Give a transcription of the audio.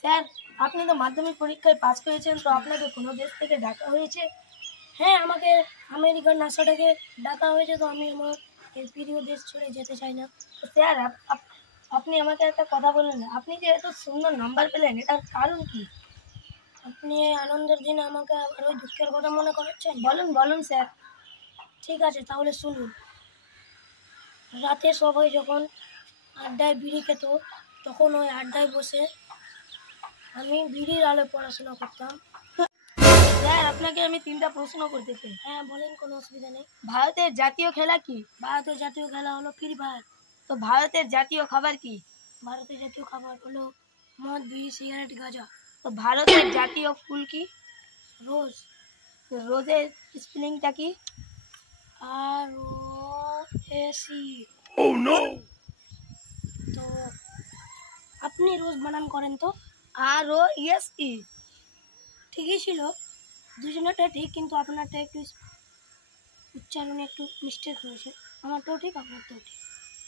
Sir, আপনি তো মাধ্যমিক পরীক্ষায় পাস করেছেন, তো আপনাকে কোনো দেশ থেকে ডাকা হয়েছে? হ্যাঁ, আমাকে আমেরিকার নাসা থেকে ডাকা হয়েছে, তো আমি আমার এই প্রিয় দেশ ছেড়ে যেতে চাই না। তো স্যার, আপনি আমাকে একটা কথা বললেন, আপনি যে এত সুন্দর নাম্বার পেলেন, এটার কারণ কি? আপনি এই আনন্দের দিনে আমাকে আবার ওই দুঃখের কথা মনে করাচ্ছেন? বলুন বলুন স্যার। ঠিক আছে, তাহলে শুনুন। রাতে সবাই যখন আড্ডায় বিড়ি খেত, তখন ওই আড্ডায় বসে আমি বিড়ির আলোয় পড়াশোনা করতাম। স্যার, আপনাকে আমি 3টা প্রশ্ন করতে চাই। হ্যাঁ বলেন, কোনো অসুবিধা নেই। ভারতের জাতীয় খেলা কি? ভারতের জাতীয় খেলা হলো ফ্রি ফায়ার। তো ভারতের জাতীয় খাবার কি? ভারতের জাতীয় খাবার হলো মদ, বিড়ি, সিগারেট, গাঁজা। তো ভারতের জাতীয় ফুল কি? রোজ। তো রোজের স্পেলিংটা কি? ROSE। Oh no! তো আপনি রোজ বানান করেন তো? ROSE। ঠিকই ছিল, দুজনেরটা ঠিক, কিন্তু আপনারটা একটু উচ্চারণে একটু মিস্টেক হয়েছে। আমারটাও ঠিক, আপনারটাও ঠিক।